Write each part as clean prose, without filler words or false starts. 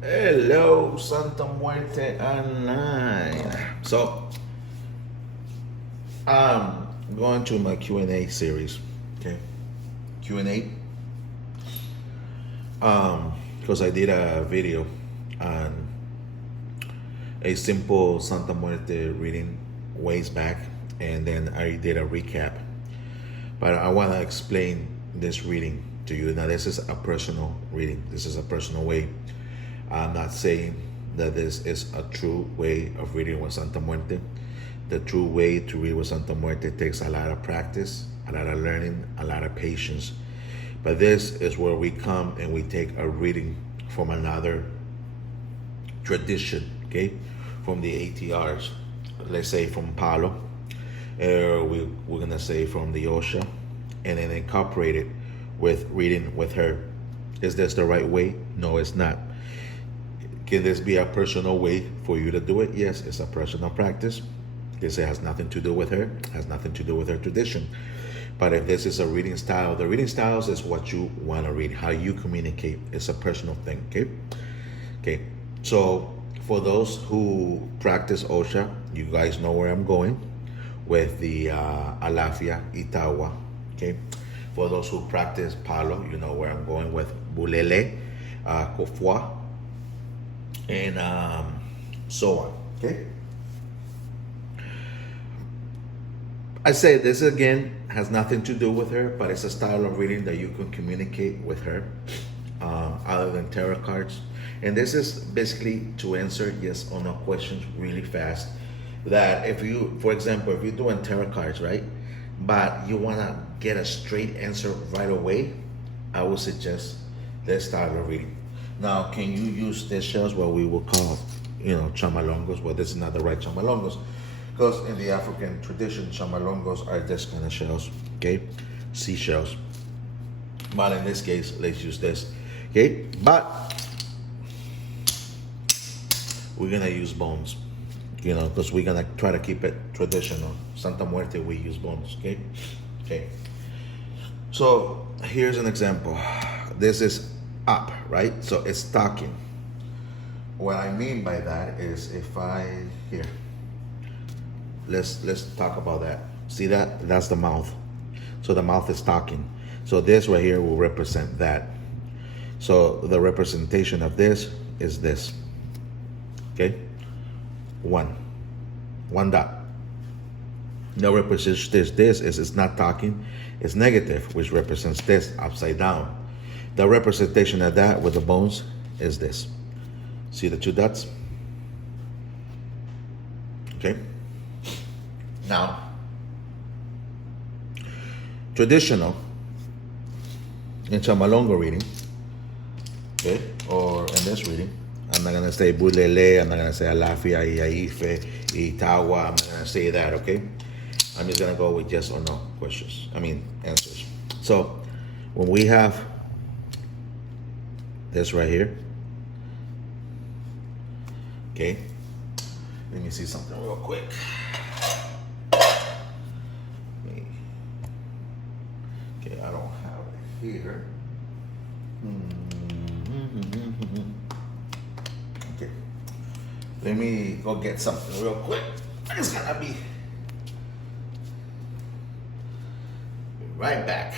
Hello, Santa Muerte Online. So, I'm going to my Q&A series. Okay, Q&A. Because I did a video on a simple Santa Muerte reading ways back, and then I did a recap. But I want to explain this reading to you. Now, this is a personal reading. This is a personal way. I'm not saying that this is a true way of reading with Santa Muerte. The true way to read with Santa Muerte takes a lot of practice, a lot of learning, a lot of patience. But this is where we come and we take a reading from another tradition, okay? From the ATRs, let's say from Palo, we're gonna say from the Osha, and then incorporate it with reading with her. Is this the right way? No, it's not. Can this be a personal way for you to do it? Yes, it's a personal practice. This has nothing to do with her, has nothing to do with her tradition. But if this is a reading style, the reading styles is what you want to read, how you communicate. It's a personal thing, okay? Okay, so for those who practice Osha, you guys know where I'm going with the Alafia Itawa, okay? For those who practice Palo, you know where I'm going with Bulele, Kofwa, and so on, okay? I say this again has nothing to do with her, but it's a style of reading that you can communicate with her, other than tarot cards. And this is basically to answer yes or no questions really fast. That if you, for example, if you're doing tarot cards, right, but you want to get a straight answer right away, I would suggest this style of reading. Now, can you use these shells, what we will call, chamalongos? Well, this is not the right chamalongos. Because in the African tradition, chamalongos are this kind of shells, okay? Seashells. But in this case, let's use this, okay? But we're gonna use bones, because we're gonna try to keep it traditional. Santa Muerte, we use bones, okay? Okay. So here's an example. This is up, right? So it's talking. What I mean by that is here. Let's talk about that. See that? That's the mouth. So the mouth is talking. So this right here will represent that. So the representation of this is this. Okay? One dot. The representation this is it's not talking, it's negative, which represents this upside down. The representation of that with the bones is this. See the two dots? Okay? Now, traditional in Chamalongo reading, okay, or in this reading, I'm not gonna say Bulele, I'm not gonna say Alafia, Iaife, Itawa, I'm not gonna say that, okay? I'm just gonna go with yes or no answers. So, when we have this right here, okay, let me see something real quick. Okay, I don't have it here. Okay, let me go get something real quick. It's gonna be right back.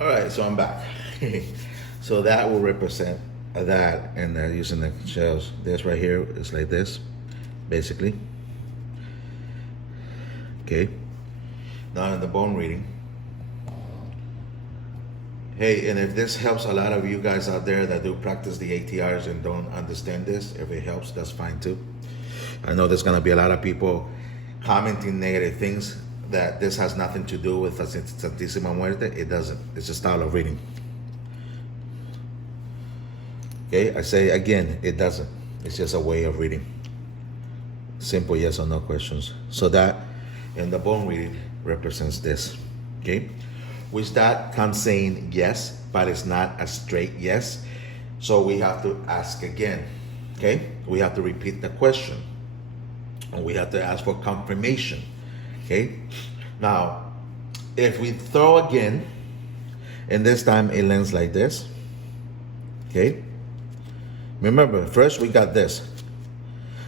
All right, so I'm back. So that will represent that, and using the shells. This right here is like this, basically. Okay. Now in the bone reading. Hey, and if this helps a lot of you guys out there that do practice the ATRs and don't understand this, if it helps, that's fine too. I know there's gonna be a lot of people commenting negative things that this has nothing to do with Santísima Muerte. It doesn't. It's a style of reading. Okay, I say again, it doesn't. It's just a way of reading. Simple yes or no questions. So that in the bone reading represents this. Okay, which that comes saying yes, but it's not a straight yes. So we have to ask again. Okay, we have to repeat the question, and we have to ask for confirmation. Okay, now if we throw again, and this time it lands like this. Okay, Remember, first we got this.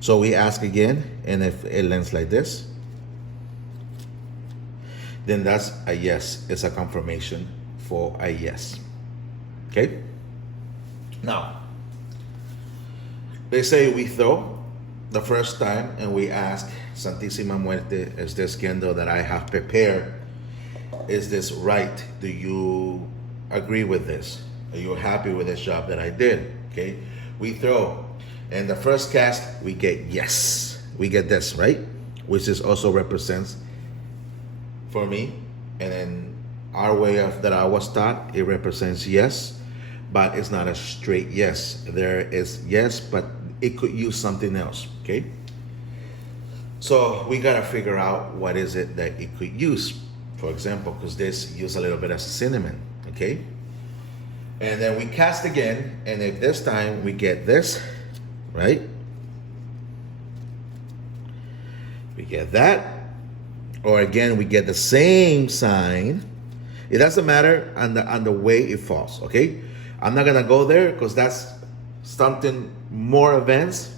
So we ask again, and if it lands like this, then that's a yes. It's a confirmation for a yes. Okay? Now, they say we throw the first time and we ask, Santísima Muerte, is this candle that I have prepared, is this right? Do you agree with this? Are you happy with this job that I did? Okay? We throw. And the first cast, we get yes. We get this, right? Which is also represents for me. And then our way of that I was taught, it represents yes, but it's not a straight yes. There is yes, but it could use something else, okay? So we gotta figure out what is it that it could use. For example, because this use a little bit of cinnamon, okay? And then we cast again, and if this time we get this, right? We get that, or again we get the same sign. It doesn't matter on the way it falls, okay? I'm not gonna go there because that's something more advanced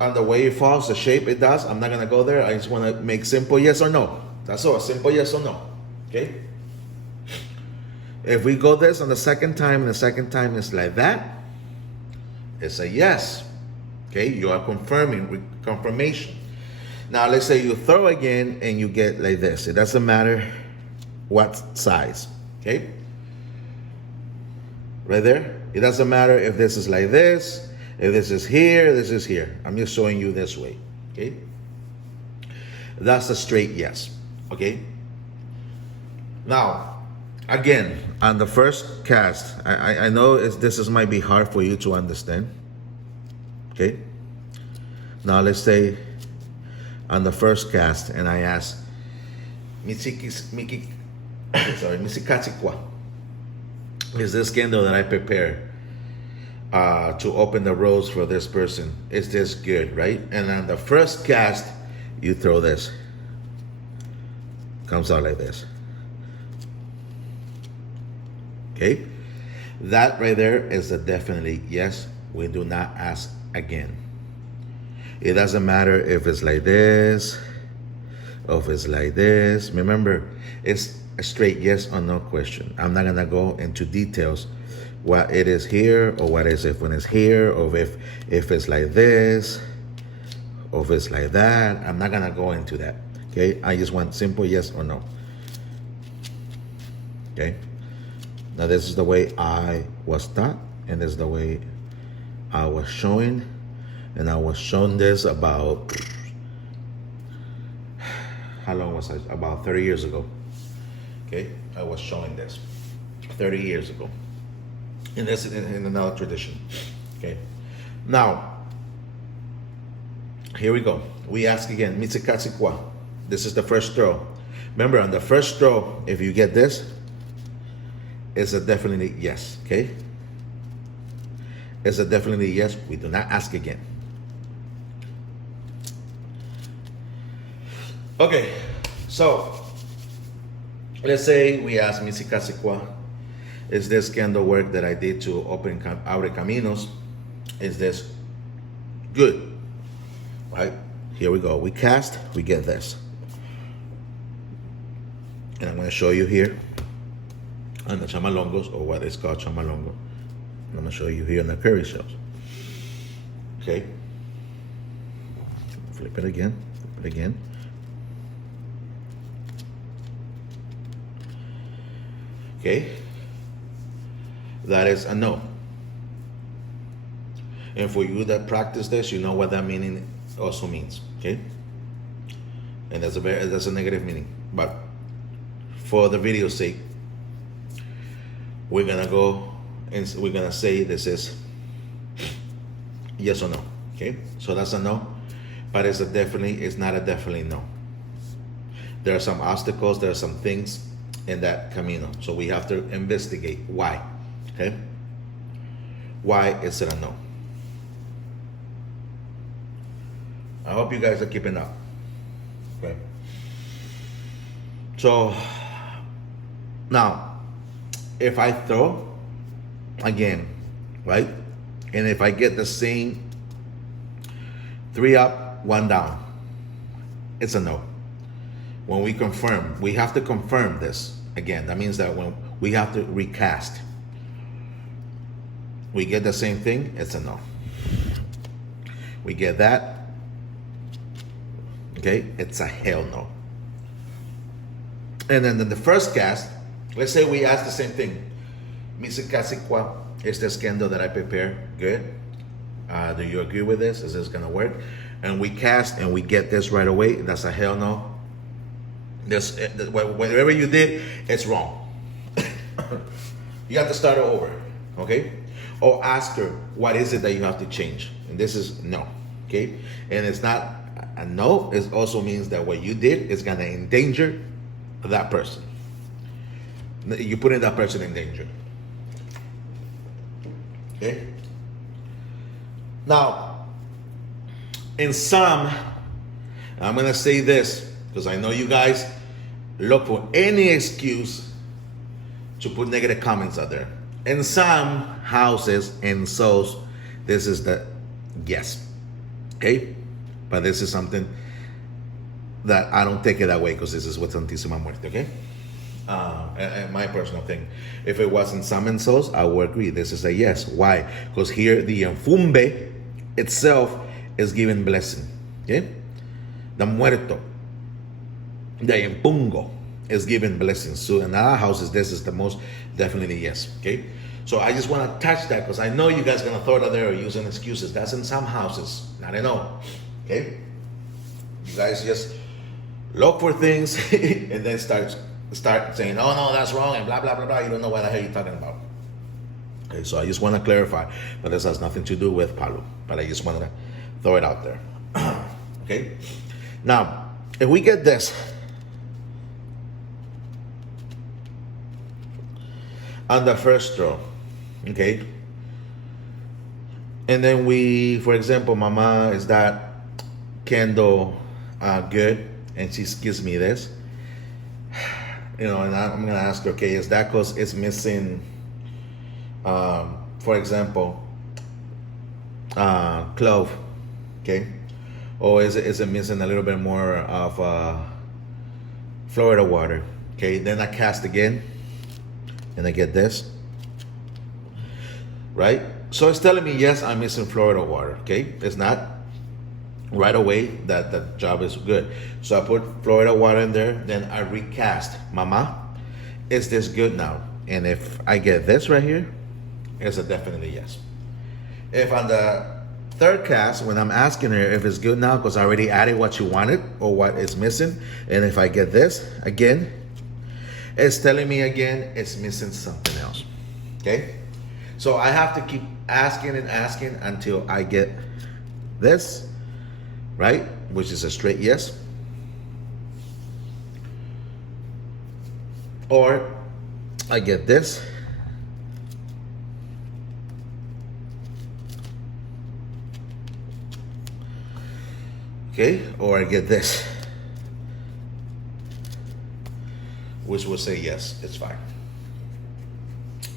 on the way it falls, the shape it does. I'm not gonna go there. I just wanna make simple yes or no. That's all, simple yes or no, okay? If we go this on the second time, and the second time is like that, it's a yes, okay? You are confirming, with confirmation. Now let's say you throw again and you get like this. It doesn't matter what size, okay? Right there. It doesn't matter if this is like this, if this is here, this is here. I'm just showing you this way, okay? That's a straight yes, okay? Now, again, on the first cast, I know this might be hard for you to understand, okay? Now let's say on the first cast, and I ask, Misikatsikwa, is this candle that I prepare to open the roads for this person, is this good, right? And on the first cast, you throw this. Comes out like this. Okay? That right there is a definitely yes. We do not ask again. It doesn't matter if it's like this, or if it's like this. Remember, it's a straight yes or no question. I'm not gonna go into details what it is here, or what is it when it's here, or if it's like this, or if it's like that. I'm not gonna go into that. Okay? I just want simple yes or no. Okay? Now this is the way I was taught, and this is the way I was showing, and I was shown this about, how long was I? About 30 years ago. Okay, I was showing this 30 years ago. And this is in another tradition. Okay, now here we go. We ask again, Mitsikatsikwa. This is the first throw. Remember, on the first throw, if you get this, it's a definitely yes, okay? It's a definitely yes. We do not ask again. Okay, so let's say we ask Misikatsikwa, is this candle work that I did to open Abre Caminos, is this good? Right, here we go. We cast, we get this. And I'm gonna show you here on the chamalongos, or what is called chamalongo. I'm gonna show you here on the curry shells. Okay. Flip it again, flip it again. Okay. That is a no. And for you that practice this, you know what that meaning also means. Okay. And that's a negative meaning. But for the video's sake, we're gonna go and we're gonna say this is yes or no. Okay, so that's a no, but it's not a definitely no. There are some obstacles, there are some things in that camino, so we have to investigate why. Okay, why is it a no? I hope you guys are keeping up. Okay, so now if I throw again, right? and if I get the same 3 up, 1 down, it's a no. When we confirm, we have to confirm this again. That means that when we have to recast, we get the same thing, it's a no. We get that, okay, it's a hell no. And then the first cast, let's say we ask the same thing. Misi casi qua, is this candle that I prepare good? Do you agree with this? Is this gonna work? And we cast and we get this right away, that's a hell no. This, whatever you did, it's wrong. You have to start over, okay? Or ask her, what is it that you have to change? And this is no, okay? And it's not a no, it also means that what you did is gonna endanger that person. You're putting that person in danger. Okay? Now, in some, I'm gonna say this, because I know you guys look for any excuse to put negative comments out there. In some houses and souls, this is the yes. Okay? But this is something that I don't take it that way, because this is what's Santísima Muerte, okay? And my personal thing. If it wasn't some and souls, I would agree. This is a yes. Why? Because here the enfumbe itself is giving blessing. Okay? The muerto, the empungo, is giving blessings. So in our houses, this is the most definitely yes. Okay? So I just want to touch that, because I know you guys are going to throw it out there using excuses. That's in some houses, not in all. Okay? You guys just look for things and then start saying, oh no, that's wrong, and blah, blah, blah, blah. You don't know what the hell you're talking about. Okay, so I just want to clarify that this has nothing to do with Palo, but I just wanted to throw it out there. Okay? Now, if we get this, on the first row, okay? And then we, for example, Mama, is that candle good? And she gives me this. You know, and I'm gonna ask her, okay, is that because it's missing, for example, clove, okay? Or is it missing a little bit more of Florida water? Okay, then I cast again, and I get this, right? So it's telling me, yes, I'm missing Florida water, okay? It's not right away that the job is good. So I put Florida water in there, then I recast. Mama, is this good now? And if I get this right here, it's a definitely yes. If on the third cast, when I'm asking her if it's good now, because I already added what you wanted or what is missing, and if I get this again, it's telling me again it's missing something else. Okay? So I have to keep asking and asking until I get this, right? Which is a straight yes. Or I get this. Okay, or I get this, which will say yes, it's fine.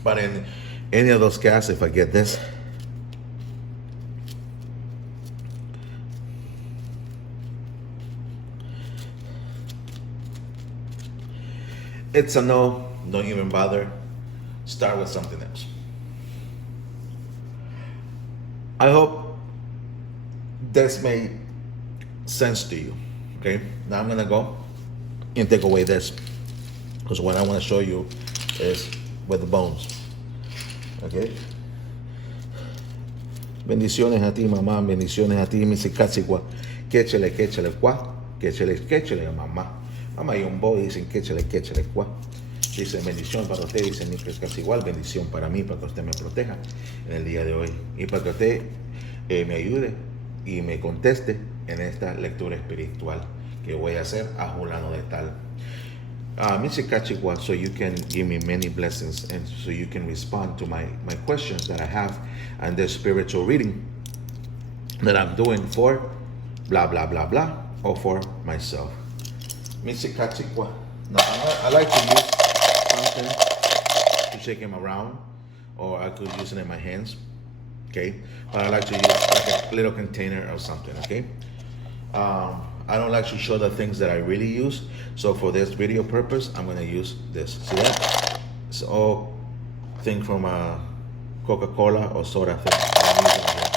But in any of those casts, if I get this, it's a no, don't even bother, start with something else. I hope this made sense to you. Okay, now I'm gonna go and take away this, because what I want to show you is with the bones. Okay, bendiciones a ti, mamá, bendiciones a ti, misikatsikwa, kéchele kwa, kéchele mamá. Mamá y un boy dicen kéchele kwa. Dice bendición para usted, dice mi casi igual, bendición para mí, para que usted me proteja en el día de hoy y para que usted me ayude y me conteste en esta lectura espiritual que voy a hacer a Julano de Tal. So you can give me many blessings and so you can respond to my questions that I have and the spiritual reading that I'm doing for blah, blah, blah, blah, or for myself. Now, I like to use something to shake him around, or I could use it in my hands. okay? But I like to use like a little container or something, okay? I don't like to show the things that I really use, so for this video purpose, I'm gonna use this. See that? It's all thing from a Coca-Cola or soda thing that I'm using here.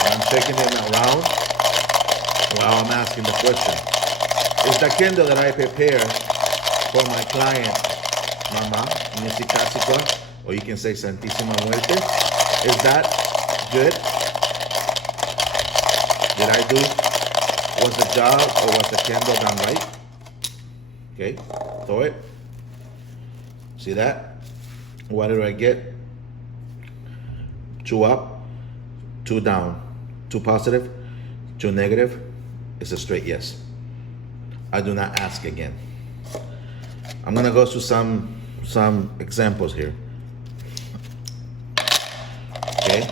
And I'm shaking it around while I'm asking the question. Is the candle that I prepare for my client, Mama, Nisika, or you can say Santísima Muerte, is that good? Did I do, was the job or was the candle done right? Okay, throw it. See that? What did I get? 2 up, 2 down, 2 positive, 2 negative. It's a straight yes. I do not ask again. I'm gonna go to some examples here. Okay.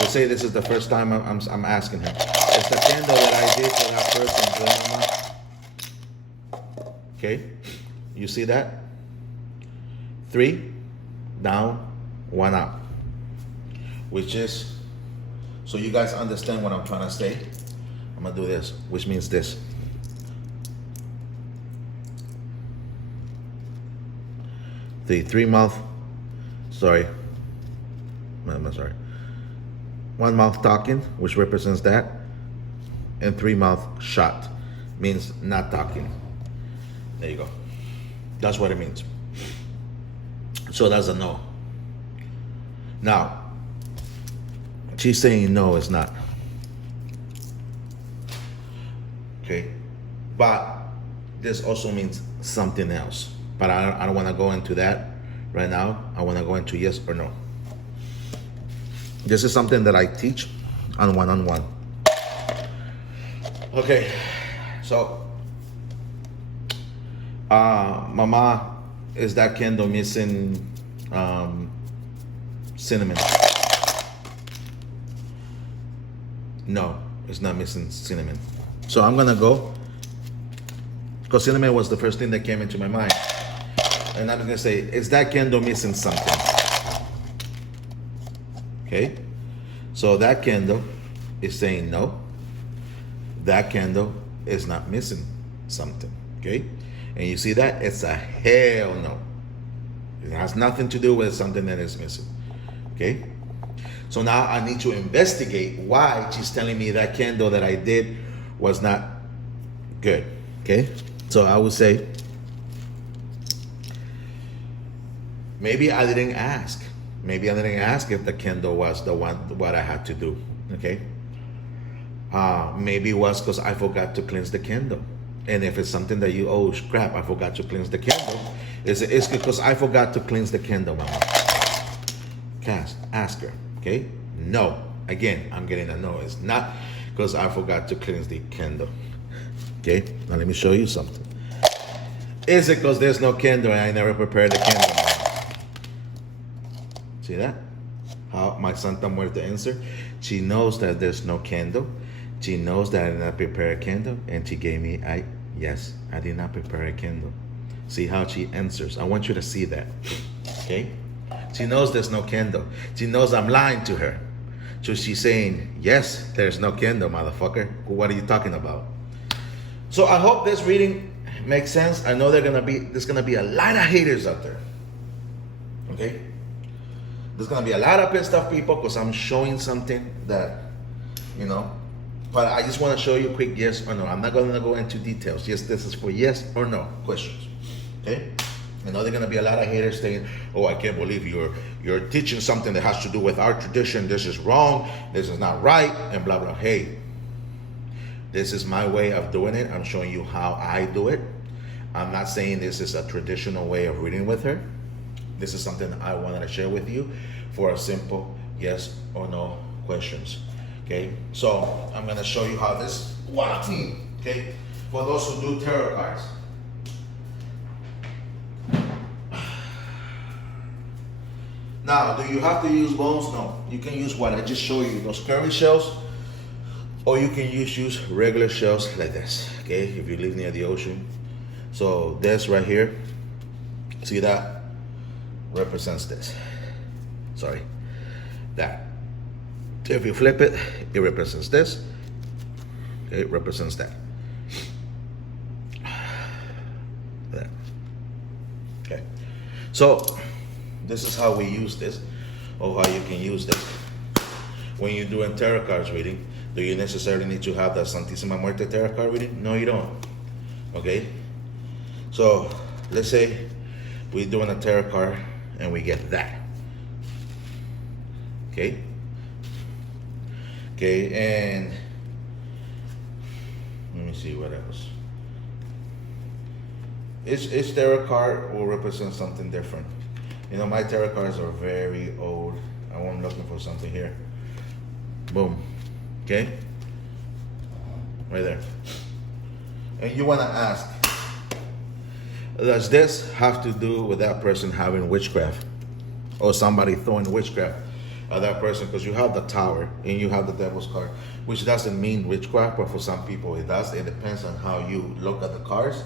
Let's say this is the first time I'm asking him. It's the candle that I did for that person, Mama. Okay. You see that? 3 down, 1 up. Which is, so you guys understand what I'm trying to say. I'm gonna do this, which means this. The 3 mouth, sorry, I'm sorry. 1 mouth talking, which represents that, and 3 mouth shut, means not talking. There you go. That's what it means. So that's a no. Now, she's saying no, it's not. Okay, but this also means something else. But I don't want to go into that right now. I want to go into yes or no. This is something that I teach on one-on-one. Okay, so Mama, is that candle missing cinnamon? No, it's not missing cinnamon. So I'm gonna go, because cinnamon was the first thing that came into my mind. And I'm gonna say, is that candle missing something? Okay, so that candle is saying no. That candle is not missing something, okay? And you see that? It's a hell no. It has nothing to do with something that is missing, okay? So now I need to investigate why she's telling me that candle that I did was not good, okay? So I would say, maybe I didn't ask. Maybe I didn't ask if the candle was the one, what I had to do, okay? Maybe it was because I forgot to cleanse the candle. And if it's something that you, oh crap, I forgot to cleanse the candle, it's because I forgot to cleanse the candle, Mama. Ask her, okay? No. Again, I'm getting a no. It's not because I forgot to cleanse the candle. Okay? Now let me show you something. Is it because there's no candle and I never prepared the candle, Mama? See that? How my Santa Muerte answer? She knows that there's no candle. She knows that I did not prepare a candle, and she gave me, yes, I did not prepare a candle. See how she answers. I want you to see that. Okay? She knows there's no candle. She knows I'm lying to her. So she's saying, yes, there's no candle, motherfucker. What are you talking about? So I hope this reading makes sense. I know there's gonna be a lot of haters out there. Okay? There's gonna be a lot of pissed off people because I'm showing something that, you know, but I just want to show you a quick yes or no. I'm not going to go into details. Yes, this is for yes or no questions. Okay? I know there are going to be a lot of haters saying, oh, I can't believe you're teaching something that has to do with our tradition. This is wrong. This is not right. And blah, blah. Hey, this is my way of doing it. I'm showing you how I do it. I'm not saying this is a traditional way of reading with her. This is something I wanted to share with you for a simple yes or no questions. Okay, so I'm going to show you how this works. Okay, for those who do tarot cards. Now, do you have to use bones? No, you can use what I just showed you, those curvy shells, or you can use regular shells like this. Okay, if you live near the ocean. So this right here, see that represents this. Sorry, that. If you flip it, it represents this. Okay, it represents that. That. Okay. So this is how we use this, or how you can use this. When you're doing tarot cards reading, do you necessarily need to have the Santísima Muerte tarot card reading? No, you don't. Okay? So let's say we're doing a tarot card and we get that. Okay? Okay, and let me see what else. Each tarot card will represent something different. You know, my tarot cards are very old. I'm looking for something here. Boom. Okay? Right there. And you want to ask, does this have to do with that person having witchcraft? Or somebody throwing witchcraft at that person? Because you have the Tower and you have the Devil's card, which doesn't mean witchcraft, but for some people it does. It depends on how you look at the cards.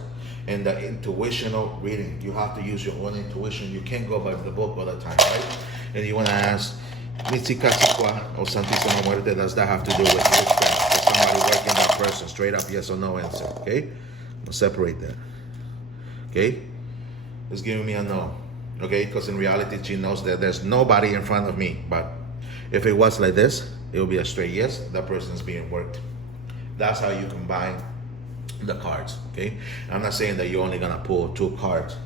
And the intuitional reading, you have to use your own intuition. You can't go by the book all the time, right? And you want to ask, Mitsikasikwa or Santísima Muerte, does that have to do with witchcraft? Is somebody working that person? Straight up yes or no answer, okay? We'll separate that, okay? It's giving me a no, okay? Because in reality, she knows that there's nobody in front of me. But if it was like this, it will be a straight yes. That person is being worked. That's how you combine the cards, okay? I'm not saying that you're only gonna pull 2 cards.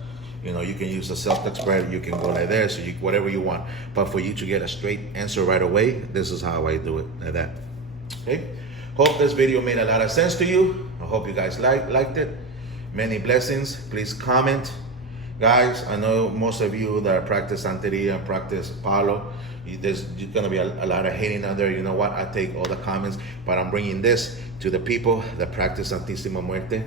You know, you can use the Celtic spread, you can go like this, so whatever you want. But for you to get a straight answer right away, this is how I do it, like that. Okay? Hope this video made a lot of sense to you. I hope you guys liked it. Many blessings. Please comment. Guys, I know most of you that practice Santeria and practice Palo, there's going to be a lot of hating out there. You know what? I take all the comments, but I'm bringing this to the people that practice Santísima Muerte.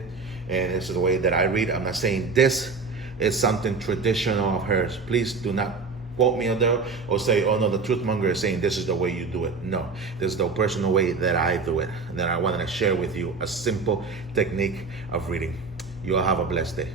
And this is the way that I read. I'm not saying this is something traditional of hers. Please do not quote me on there or say, oh no, the truth monger is saying this is the way you do it. No, this is the personal way that I do it. And that I wanted to share with you a simple technique of reading. You all have a blessed day.